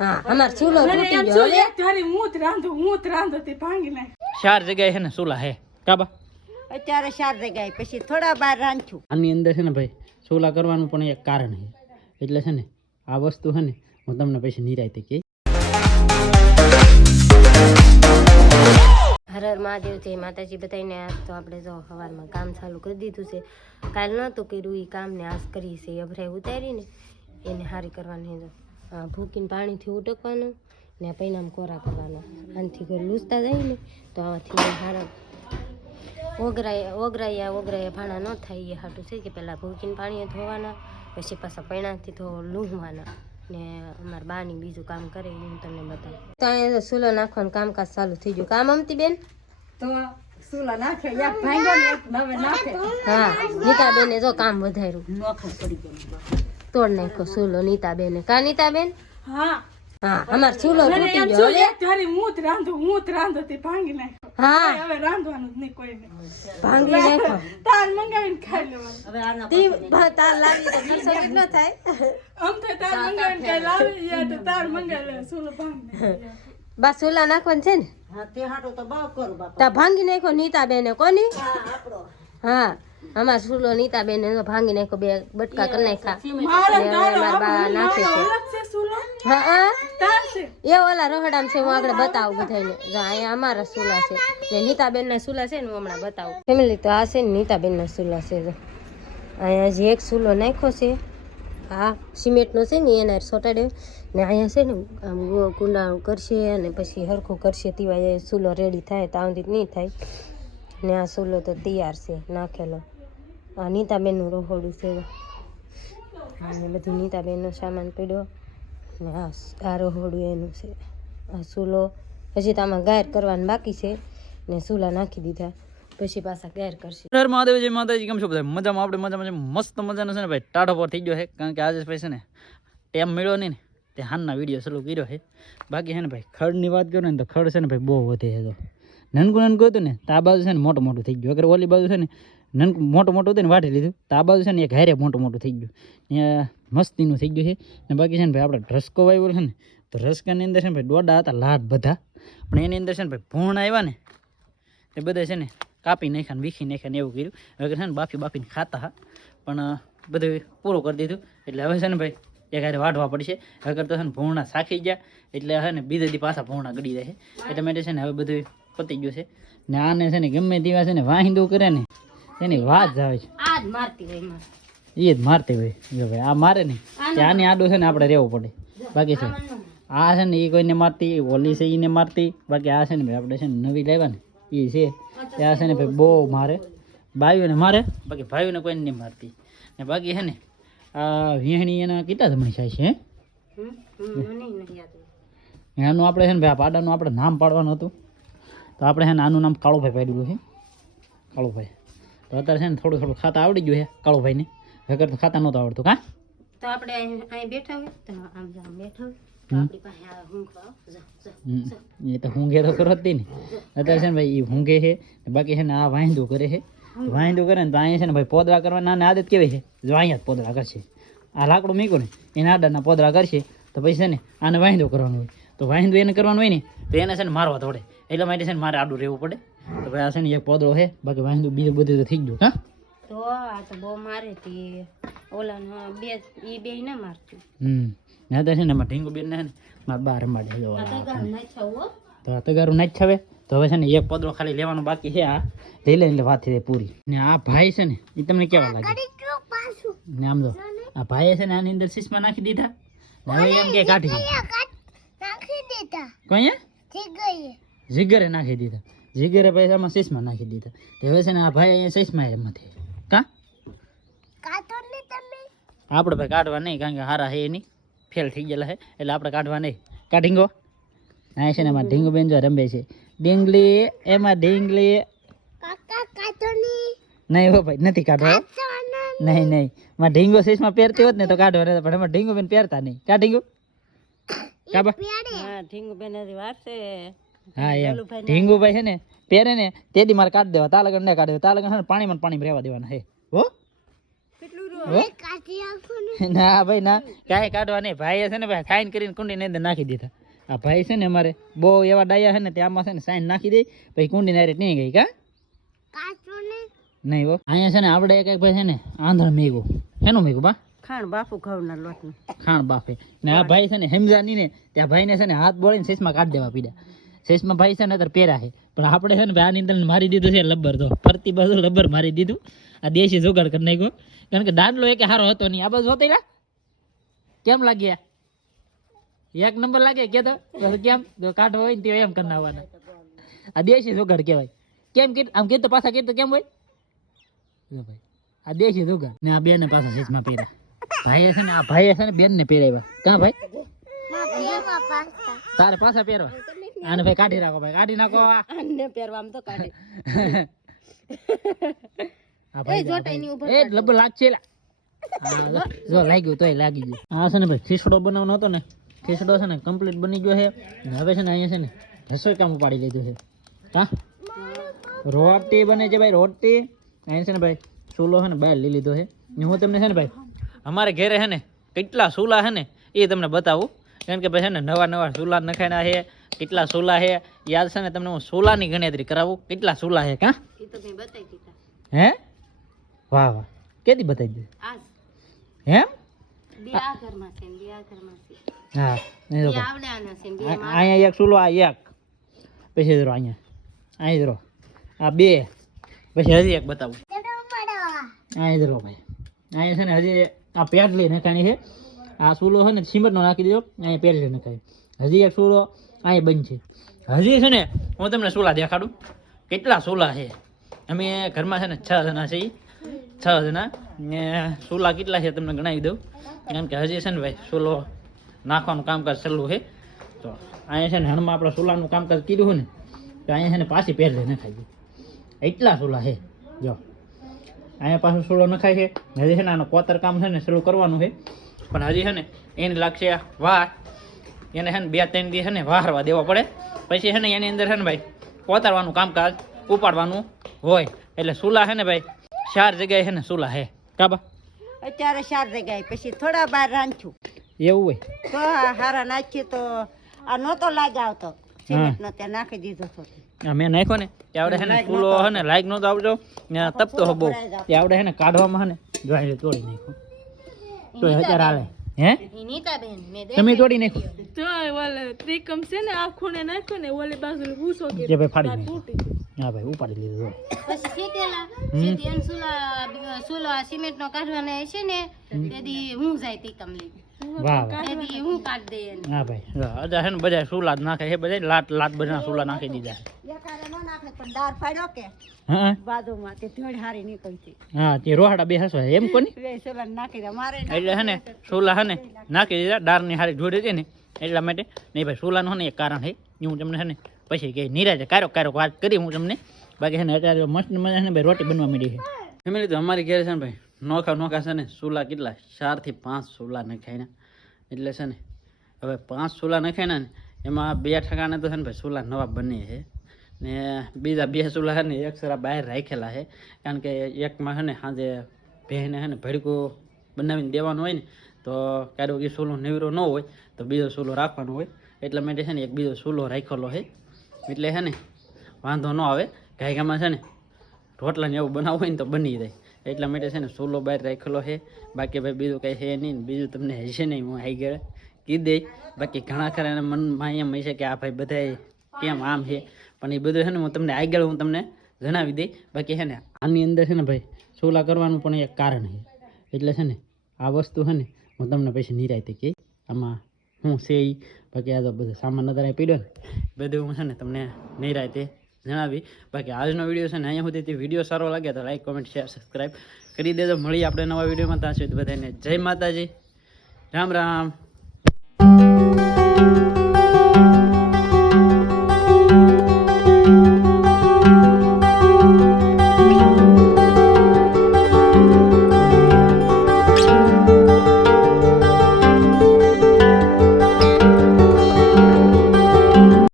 હા અમાર ચૂલો તૂટી ગયો હવે તારી મૂત રાંધો તે ભાંગી નાખ 4 જગ્યાએ છે ને ચૂલા હે કાબા અત્યારે 4 જગ્યાએ પછી થોડા બાર રાંધશું આની અંદર છે ને ભાઈ ચૂલા કરવાનું પણ એક કારણ છે એટલે છે ને આ વસ્તુ છે ને હું તમને પછી નિરાયતે કે હર હર મહાદેવ જય માતાજી બધાને આજ તો આપણે જો સવારમાં કામ ચાલુ કરી દીધું છે કાલ નહોતું કર્યું એ કામને આજ કરી છે અભરાઈ ઉતારીને એને હારી કરવાની જો ભૂકીને પાણીથી ઉટકવાનું ને પૈનામ કોરા કરવાના આનાથી ઘર લૂસતા જાય ને તો આવાથી હારા ઓગરાયા ભાણા ન થાય એ હાટું છે કે પહેલાં ભૂકીને પાણી ધોવાના પછી પાછા પૈણાથી લૂહવાના ને અમારા બાની બીજું કામ કરે એ હું તમને બતાવું તો અહીંયા સુલો નાખવાનું કામકાજ ચાલુ થઈ ગયું કામ અમતી બેન તો સુલા નાખે યા ભાંગો ને નવે નાખે હા નીતા બેને જો કામ વધાર્યું નોખો પડી ગયો તોડ નાખ્યો સુલો નીતા બેને કા નીતા બેન હા હા અમાર સુલો તૂટી ગયો હવે તારી મૂત રાંધો તે ભાંગી નાખ હા હવે રાંધવાનું જ નહીં કોઈને ભાંગી નાખ્યો તાર મંગાવીને ખાઈ લેવાનું હવે આના તાર લાવી તો ખર્ચો કેટલો થાય આમ તો તાર મંગાવીને ખાઈ લાવી યા તો તાર મંગાવી લે સુલો ભાંગી બસ સુલા નાખવાનું છે ને હા તે હાટો તો બહુ કરું બાપા તા ભાંગી નાખ્યો નીતા બેને કોની હા આપણો હા અમાર સુલો નીતા બેને ભાંગી નાખ્યો બે બટકા કરી નાખ્યા મારા મારા બા નાખે છે અલગ છે સુલો હા તાર છે એ ઓલા રહોડામ છે હું આગળ બતાવું બધાને જો અહીંયા અમારા સુલા છે ને નીતાબેન ના સુલા છે ને હું હમણાં બતાવું ફેમિલી તો આ છે ને નીતાબેન ના સુલા છે જો અહીંયા હજી એક સુલો નાખ્યો છે આ સિમેન્ટનો છે ને એને સોટાડ્યો ને અહીંયા છે ને આમ કુંડાળું કરશે અને પછી હરખું કરશે તેવા સુલો રેડી થાય ત્યાં સુધી નહીં થાય ને આ સુલો તો તૈયાર છે નાખેલો આ નીતાબેનનું રહોડું છે અને બધું નીતાબેનનો સામાન પડ્યો ને આ રહોડું એનું છે આ સુલો હજી તો આમાં ગાયર કરવાનું બાકી છે ને સુલા નાખી દીધા પછી પાછા ગાયર કરશે હર મહાદેવ જય માતાજી કેમ છો બધા મજામાં આપણે મજામાં મસ્ત મજાનો છે ને ભાઈ ટાઢો પર થઈ ગયો છે કારણ કે આજે ભાઈ છે ને ટેમ મળ્યો નહીં ને તે હાનના વિડીયો ચાલુ કર્યો છે બાકી છે ને ભાઈ ખડની વાત કરું ને તો ખડ છે ને ભાઈ બહુ વધે છે તો નનકું હતું ને તો આ બાજુ છે ને મોટું થઈ ગયું અગર ઓલી બાજુ છે ને નનકું મોટું હતું ને વાટી લીધું તો આ બાજુ છે ને એક હારે મોટું થઈ ગયું ત્યાં મસ્તીનું થઈ ગયું છે ને બાકી છે ને ભાઈ આપણે રસકો વાવ્યો છે ને તો રસકાની અંદર છે ને ભાઈ ડોડા હતા લાટ બધા પણ એની અંદર છે ને ભાઈ ભૂણ આવ્યા ને એ બધા છે ને કાપી નાખ્યા ને વીખી નાખ્યા ને એવું કર્યું હવે છે ને બાફીને ખાતા હા પણ બધું પૂરું કરી દીધું એટલે હવે છે ને ભાઈ એક હારે વાઢવા પડશે અગર તો છે ને ભૂણા શાખી ગયા એટલે છે ને બીજે દી પાછા ભૂણા ગળી રહે એટલે માટે છે ને હવે બધું પતી ગયું છે ને આને છે ને ગમે તેવા છે ને વાહિંદું કરે ને એની વાત જ આવે છે આજ મારતી હોય માં એ જ મારતી હોય જો ભાઈ આ મારે ને કે આની આડું છે ને આપણે રહેવું પડે બાકી છે આ છે ને એ કોઈને મારતી ઓલી છે એને મારતી બાકી આ છે ને ભાઈ આપણે છે ને નવી લાવ્યા ને એ છે ત્યાં છે ને ભાઈ બહુ મારે બાઈઓને મારે બાકી ભાઈઓને કોઈને નહીં મારતી ને બાકી છે ને આ વિહણી એના કેટલા જમણી થાય છે એનું આપણે છે ને ભાઈ આ પાડાનું આપણે નામ પાડવાનું હતું તો આપણે છે ને આનું નામ કાળુભાઈ પાડેલું છે કાળુભાઈ તો અત્યારે છે ને થોડું ખાતા આવડી ગયું છે કાળુભાઈને વગર તો ખાતા નહોતું આવડતું કાં તો આપણે અહીં બેઠા હોય તો આમ બેઠા હોય તો આપણી પાસે આ ઊંઘવા એ તો ઊંઘે તો કરો જ ને અત્યારે છે ને ભાઈ એ ઊંઘે છે બાકી છે ને આ વાંધું કરે છે વાંધું કરે ને તો અહીંયા છે ને ભાઈ પોદળા કરવાના આદત કેવી છે જો અહીંયા જ પોદળા કરશે આ લાકડું મૂક્યું ને એના આડાના પોદળા કરશે તો પછી છે ને આને વાંધો કરવાનું હોય તો વાંધો એને કરવાનું હોય ને તો એને છે ને મારવા દોડે એટલા માટે છે ને મારે આડું રહેવું પડે તો ભાઈ આ છે ને એક પોદળો છે બાકી વાંધો બીજું બધું તો થઈ ગયું હા તો આ તો બહુ મારે તે ઓલા બે ના મારતું ના તો છે ને એમાં ઢીંગુ બેન ને મારા બા રમાડે તો આ તગારું ના જ છવે તો હવે છે ને એક પોદળો ખાલી લેવાનો બાકી છે આ લઈ લે એટલે વાત થઈ પૂરી ને આ ભાઈ છે ને એ તમને કેવા લાગે ને આમ જો આ ભાઈએ છે ને આની અંદર શીશમાં નાખી દીધા હવે એમ કે કાઢી કઈ જીગરે નાખી દીધા જીગરે ભાઈ આમાં શીશમાં નાખી દીધા તો હવે છે ને આ ભાઈ અહીંયા શીશમાં એમાંથી કા આપણે ભાઈ કાઢવા નહીં કારણ કે હારા હે નહીં ફેલ થઈ ગયેલા છે એટલે આપણે કાઢવા નહીં કા ઢીંગો હા છે ને એમાં ઢીંગો બેન જો રમે છે ડીંગલી એમાં ઢીંગલી નહીં હો ભાઈ નથી કાઢવા નહીં એમાં ઢીંગો શીશમાં પહેરતી હોત ને તો કાઢવા રહેતા પણ એમાં ઢીંગો બેન પહેરતા નહીં કા ઢીંગો કાબા હા ઢીંગુ બેન વાત છે હા એમ ઢીંગુભાઈ છે ને પહેરે ને તેથી મારે કાઢી દેવા તા લગન ને કાઢી દેવા તા લગન પાણીમાં રહેવા દેવાના હે હો હો? ના ભાઈ ના કાંઈ કાઢવા નહીં. ભાઈએ છે ને ભાઈ સાઈન કરીને કુંડીની અંદર નાખી દીધા. આ ભાઈ છે ને અમારે બહુ એવા ડાયા છે ને ત્યાંમાં છે ને સાઈન નાખી દે પછી કુંડી નારે નહીં ગઈ કા નહીં હો. અહીંયા છે ને આપણે એક ભાઈ છે ને આંધણ મેગું એનું મેગું બા ખાણ બાપુ ઘઉંના લોટનું ખાણ બાફે ને આ ભાઈ છે ને હેમજા ની ને ત્યાં ભાઈને છે ને હાથ બોળીને શેષમાં કાઢી દેવા પીડા. શેષમાં ભાઈ છે ને અત્યારે પહેરા છે પણ આપણે છે ને ભાઈ આની અંદર મારી દીધું છે લબ્બર. તો ફરતી બાજુ લબ્બર મારી દીધું. આ દેશી જુગાડ કરી નાખ્યો કારણ કે દાંડલો એક હારો હતો નહીં. આ બાજુ જોતેલા કેમ લાગ્યા? એક નંબર લાગે કે તો કેમ કાઢો હોય ને તે એમ કરી નાખવાના. આ દેશી જુગાડ કહેવાય. કેમ કે આમ કીધું પાછા કીધું કેમ હોય ભાઈ આ દેશી જુગાડ ને આ બેને પાછા શેષમાં પહેર્યા. ભાઈએ છે ને આ ભાઈએ છે ને બેન ને પહેરાવ્યા. કાં ભાઈ તારે પાછા પહેરવા? આને ભાઈ કાઢી નાખો ભાઈ કાઢી નાખો. આને પહેરવામાં તો કાઢે આ ભાઈ એ લબ લાગશે જો લાગ્યું તોય લાગી ગયું. આ છે ને ભાઈ ખીસડો બનાવવાનો હતો ને ખીસડો છે ને કમ્પ્લીટ બની ગયો છે. હવે છે ને અહીંયા છે ને રસોઈ કામ ઉપાડી લીધું છે. હા રોટી બને છે ભાઈ રોટી. અહીંયા છે ને ભાઈ ચૂલો છે ને બહાર લઈ લીધો છે. હું તમને છે ને ભાઈ અમારે ઘરે છે ને કેટલા ચૂલા છે ને એ તમને બતાવું કારણ કે ભાઈ છે ને નવા ચૂલા નખાયના છે. કેટલા ચૂલા છે યાદ છે ને તમને હું ચૂલાની ગણતરી કરાવું કેટલા ચૂલા છે. કાં એ તો મેં બતાવી દીધા. હે વાહ વાહ કેદી બતાવી દીધું આજ એમ? બે આ ઘરમાં છે ને બે આ ઘરમાં છે. હા નહીં તો બે આવડાના છે ને બે અહીંયા એક ચૂલો આ એક પછી ધરો અહીંયા ધરો આ બે પછી હજી એક બતાવું અહીંયા ધરો ભાઈ. અહીંયા છે ને હજી આ પેટલી નખાણી છે. આ ચૂલો છે ને સિમેન્ટનો નાખી દીધો અહીંયા પેટલી નખાય. હજી એક ચૂલો અહીંયા બંધ છે. હજી છે ને હું તમને ચૂલા દેખાડું કેટલા ચૂલા છે. અમે ઘરમાં છે ને 6 જણા છીએ 6 જણા ને ચૂલા કેટલા છે તમને ગણાવી દઉં કેમ કે હજી છે ને ભાઈ ચૂલો નાખવાનું કામકાજ ચાલુ છે. તો અહીંયા છે ને હણમાં આપણે ચૂલાનું કામકાજ કીધું હોય ને તો અહીંયા છે ને પાછી પહેરલે નખાઈ ગયું. એટલા ચૂલા છે જો અહીંયા પાછું ચૂલો નખાય છે. હજી છે ને આનું કોતર કામ છે ને શરૂ કરવાનું છે પણ હજી છે ને એને લાગશે વાર. એને છે ને 2-3 દી છે ને વારવા દેવા પડે પછી છે ને એની અંદર છે ને ભાઈ કોતરવાનું કામકાજ ઉપાડવાનું હોય. એટલે ચૂલા છે ને ભાઈ 4 જગ્યાએ છે ને ચૂલા છે કાબા અત્યારે 4 જગ્યાએ પછી થોડા બહાર રાંધ્યું એવું હોય તો હારા નાખીએ તો આ નહોતો લાગ આવતો સિમેન્ટ નો ત્યાં નાખી દીધો હતો. આ મેં નાખ્યો ને આવડે છે ને ચૂલો છે ને લાઈક નહોતો આવડતો ને તપતો હો બહુ એ આવડે છે ને કાઢવામાં છે ને જોઈ તોડી નાખ્યો તો અત્યારે હાલે હે નીતાબેન મેં તમે તોડી નાખ્યો જો ઓલે ત્રિકમ છે ને આ ખૂણે નાખ્યો ને ઓલી બાજુ ભૂસો કે જે ભાઈ ફાડી નાખ્યો. હા ભાઈ ઉપાડી લીધું. પછી શીખેલા સીધી એન સુલા સિમેન્ટ નો કાઢવાના છે ને તેથી હું જાય તી કમલી વાહ વાહ તેથી હું કાઢ દે એને. હા ભાઈ અજા છે ને બધા ચૂલા જ નાખે છે બધા લાટ બધા ચૂલા નાખી દીધા છે. એકારે નો નાખે પણ દાર ફાડ્યો કે હા બાજુમાં તે ધોળ હારી નીકળતી હા તે રોહાડા બે હસવા એમ કોની બે સુલા નાખી દે મારે એટલે છે ને ચૂલા છે ને નાખી દીધા દાળની હારી જોડી હતી ને એટલા માટે નહીં ભાઈ ચૂલાનું છે ને એક કારણ છે એ હું તમને છે ને પછી કે નિરાજે કારો વાત કરી હું તમને. બાકી છે ને અત્યારે મસ્ત મજા છે ને ભાઈ રોટી બનવા માંડી છે. ફેમિલી તો અમારી ઘેર છે ને ભાઈ નોખા છે ને ચૂલા કેટલા 4 થી 5 ચૂલા નખાય ને એટલે છે ને હવે 5 ચૂલા નખાય ને એમાં 2 ઠકાને તો છે ને ભાઈ ચૂલા નવા બને છે ને બીજા 2 ચૂલા છે ને એક્સ્ટ્રા બહાર રાખેલા છે કારણ કે એકમાં છે ને સાંજે ભેને છે ને ભડકું બનાવીને દેવાનું હોય ને તો ક્યારેક એ ચૂલો નીવરો ન હોય તો બીજો ચૂલો રાખવાનો હોય એટલા માટે છે ને એક બીજો ચૂલો રાખેલો છે એટલે છે ને વાંધો ન આવે ગાયગામાં છે ને રોટલાને એવું બનાવવું હોય ને તો બની જાય એટલા માટે છે ને ચૂલો બહાર રાખેલો છે. બાકી ભાઈ બીજું કંઈ છે નહીં ને બીજું તમને હશે નહીં હું આવી ગયા કીધી દઈ. બાકી ઘણા ખરા એના મનમાં એમ હશે કે આ ભાઈ બધાય કેમ આમ છે પણ એ બધું છે ને હું તમને આગળ હું તમને જણાવી દઈ. બાકી છે ને આની અંદર છે ને ભાઈ ચૂલા કરવાનું પણ એક કારણ છે એટલે છે ને આ વસ્તુ છે ને હું તમને પછી નિરાયતે કે આમાં હું છે એ બાકી આ તો બધું સામાન નજરે પીડ્યો ને બધું હું છે ને તમને નિરાયતે જણાવી. બાકી આજનો વિડીયો છે ને અહીંયા સુધીથી વિડીયો સારો લાગે તો લાઈક કોમેન્ટ શેર સબસ્ક્રાઈબ કરી દેજો. મળીએ આપણે નવા વિડીયોમાં. ત્યાં સુધી બધાને જય માતાજી રામ રામ.